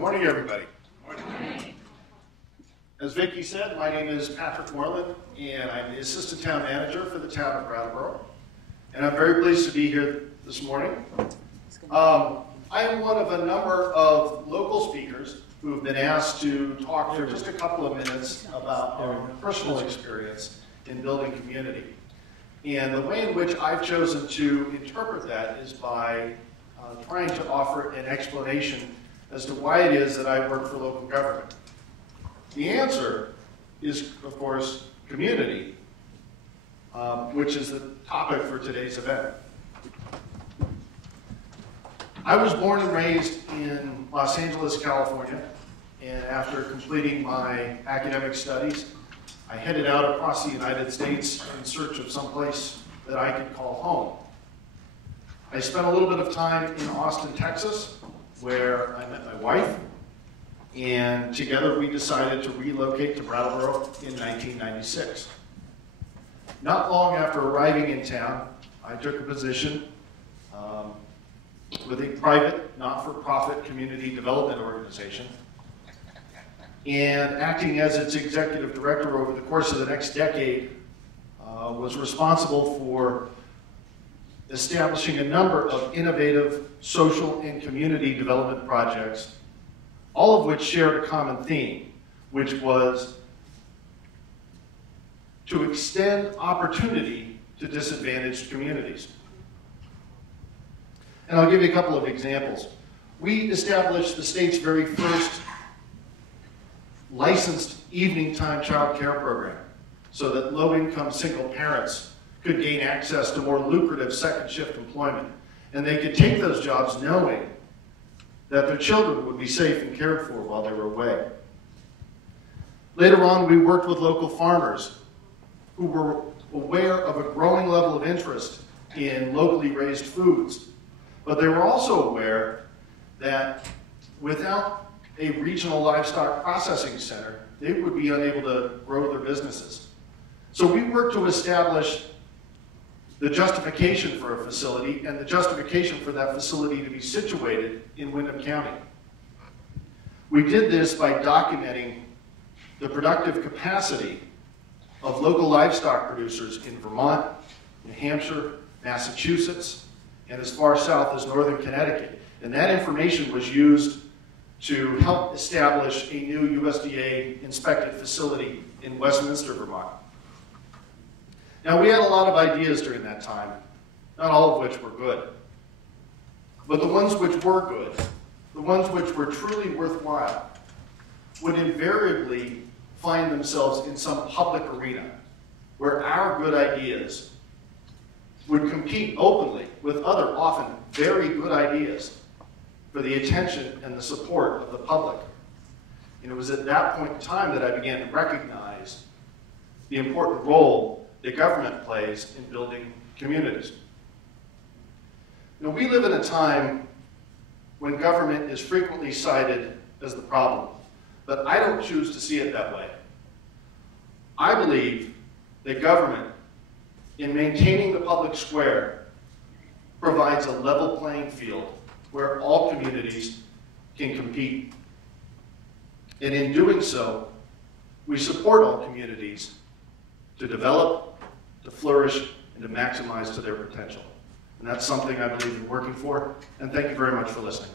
morning, everybody. Good morning. As Vicki said, my name is Patrick Moreland, and I'm the Assistant Town Manager for the town of Brattleboro. And I'm very pleased to be here this morning. I am one of a number of local speakers who have been asked to talk for just a couple of minutes about our personal experience in building community. And the way in which I've chosen to interpret that is by trying to offer an explanation as to why it is that I work for local government. The answer is, of course, community, which is the topic for today's event. I was born and raised in Los Angeles, California, and after completing my academic studies, I headed out across the United States in search of someplace that I could call home. I spent a little bit of time in Austin, Texas, where I met my wife, and together we decided to relocate to Brattleboro in 1996. Not long after arriving in town, I took a position with a private, not-for-profit community development organization, and acting as its executive director over the course of the next decade, was responsible for establishing a number of innovative social and community development projects, all of which shared a common theme, which was to extend opportunity to disadvantaged communities. And I'll give you a couple of examples. We established the state's very first licensed evening time child care program so that low-income single parents could gain access to more lucrative second shift employment. And they could take those jobs knowing that their children would be safe and cared for while they were away. Later on, we worked with local farmers who were aware of a growing level of interest in locally raised foods. But they were also aware that without a regional livestock processing center, they would be unable to grow their businesses. So we worked to establish the justification for a facility and the justification for that facility to be situated in Windham County. We did this by documenting the productive capacity of local livestock producers in Vermont, New Hampshire, Massachusetts, and as far south as northern Connecticut. And that information was used to help establish a new USDA-inspected facility in Westminster, Vermont. Now, we had a lot of ideas during that time, not all of which were good. But the ones which were good, the ones which were truly worthwhile, would invariably find themselves in some public arena where our good ideas would compete openly with other, often very good ideas for the attention and the support of the public. And it was at that point in time that I began to recognize the important role that government plays in building communities. Now, we live in a time when government is frequently cited as the problem, but I don't choose to see it that way. I believe that government, in maintaining the public square, provides a level playing field where all communities can compete. And in doing so, we support all communities to develop, to flourish, and to maximize to their potential. And that's something I believe in working for, and thank you very much for listening.